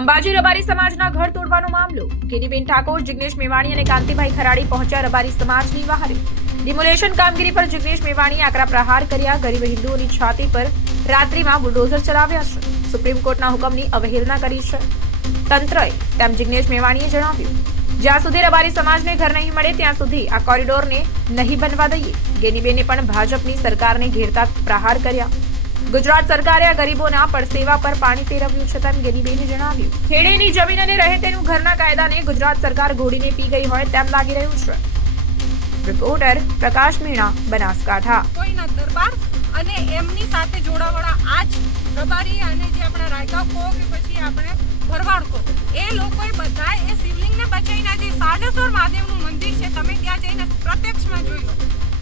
અંબાજી રબારી સમાજના ઘર તોડવાનો મામલો। ગિરીબેન ઠાકોર, જિગ્નેશ મેવાણી અને કાંતિભાઈ ખરાડી પહોંચ્યા રબારી સમાજની વહારે। ડિમોલેશન કામગીરી પર જિગ્નેશ મેવાણીએ આકરા પ્રહાર કર્યા। ગરીબ હિન્દુઓની છાતી પર રાત્રિમાં બુલડોઝર ચલાવ્યા છે। સુપ્રીમ કોર્ટના હુકમની અવહેલના કરી છે તંત્રએ, તેમ જિગ્નેશ મેવાણીએ જણાવ્યું। જ્યાં સુધી રબારી સમાજને ઘર નહીં મળે ત્યાં સુધી આ કોરિડોરને નહીં બનવા દઈએ। ગેનીબેને પણ ભાજપની સરકારને ઘેરતા પ્રહાર કર્યા। ગુજરાત સરકારે આ ગરીબોના પડસેવા પર પાણી ફેરવ્યું છે, તેમ ગેનીબેને જણાવ્યું। ખેડેની જમીન અને રહે તેનું ઘરના કાયદાને ગુજરાત સરકાર ઘોડીને પી ગઈ હોય તેમ લાગી રહ્યું છે। રિપોર્ટર પ્રકાશ મીણા, બનાસકાંઠા। કોઈના દરબાર અને એમની સાથે જોડાવાળા આજ રબારી અને જે આપણા રાયકા કો કે પછી આપણે ભરવાડ કો, એ લોકોએ બધા એ શિવલિંગને બચાવીને જે સાડેશ્વર મહાદેવનું મંદિર છે, તમે ત્યાં જઈને પ્રત્યક્ષમાં જોઈ લો,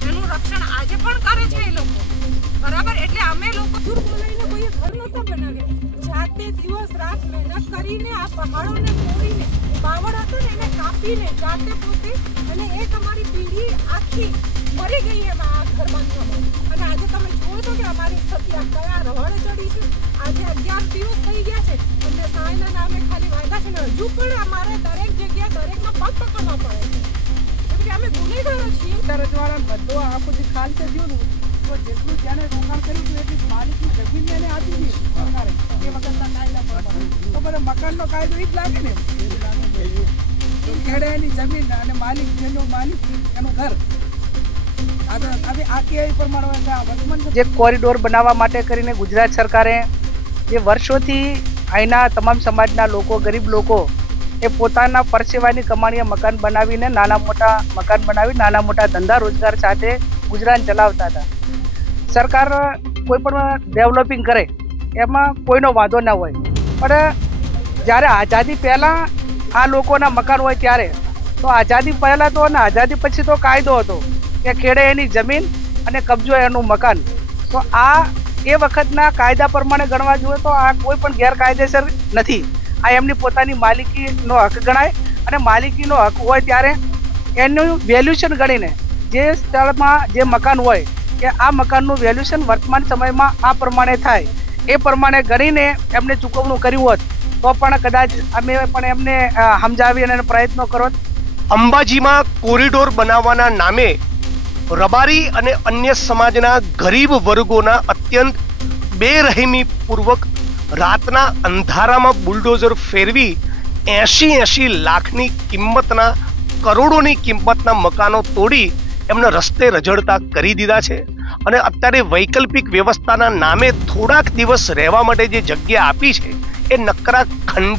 એનું રક્ષણ આજે પણ કરે છે એ લોકો, બરાબર। એટલે અમે લોકો દૂર બોલાવીને કોઈ ઘર નહોતા બનાવ્યા, જાતે દિવસ રાત મહેનત કરીને આ પહાડોને તોડીને બાવળ હતો ને એને કાપીને જાતે પોતે, અને એ તમારી પીઢી આખી મરી ગઈ એમાં આ ઘર બાંધવામાં। અને આજે તમે જુઓ છો કે અમારી સત્યા કયા રવાડે ચડી છે। આજે 11 દિવસ થઈ ગયા છે, અમને સહાયના નામે ખાલી વાયદા છે ને હજુ પણ અમારે દરેક જગ્યાએ દરેકના પગ પકડવા પડે છે, કેમ કે અમે ગુનેગારો છીએ। રજવાડા બધો આખું જે ખાલ છે થયું તો જેટલું જેને રોકાણ કર્યું હતું એટલી માલિકની જમીન એને આપી દીધી સરકારે એ વખતના કાયદા પ્રમાણે। તો બધા મકાનનો કાયદો એ જ લાગે ને, ખેડેની જમીન અને માલિક જેનો માલિક એનું ઘર। જે કોરિડોર બનાવવા માટે કરીને ગુજરાત સરકારે જે વર્ષોથી અહીંના તમામ સમાજના લોકો, ગરીબ લોકો એ પોતાના પરસેવાની કમાણીએ મકાન બનાવીને નાના મોટા મકાન બનાવી નાના મોટા ધંધા રોજગાર સાથે ગુજરાન ચલાવતા હતા। સરકાર કોઈ પણ ડેવલપિંગ કરે એમાં કોઈનો વાંધો ના હોય, પણ જ્યારે આઝાદી પહેલાં આ લોકોના મકાન હોય ત્યારે, તો આઝાદી પહેલાં તો અને આઝાદી પછી તો કાયદો હતો કે ખેડે એની જમીન અને કબજો એનું મકાન। તો આ એ વખતના કાયદા પ્રમાણે ગણવા જોઈએ તો આ કોઈ પણ ગેરકાયદેસર નથી, આ એમની પોતાની માલિકીનો હક ગણાય। અને માલિકીનો હક હોય ત્યારે એનું વેલ્યુશન ગણીને જે સ્થળમાં જે મકાન હોય કે આ મકાનનું વેલ્યુશન વર્તમાન સમયમાં આ પ્રમાણે થાય એ પ્રમાણે ગણીને એમને ચૂકવણું કર્યું હોત તો પણ કદાચ અમે પણ એમને સમજાવી અને પ્રયત્નો કરો। અંબાજીમાં કોરિડોર બનાવવાના નામે રબારી અને અન્ય સમાજના ગરીબ વર્ગોના અત્યંત બેરહેમીપૂર્વક રાતના અંધારામાં બુલડોઝર ફેરવી 80 લાખની કિંમતના, કરોડોની કિંમતના મકાનો તોડી એમને રસ્તે રઝળતા કરી દીધા છે। અને અત્યારે વૈકલ્પિક વ્યવસ્થાના નામે થોડાક દિવસ રહેવા માટે જે જગ્યા આપી છે એ નકરા ખંડ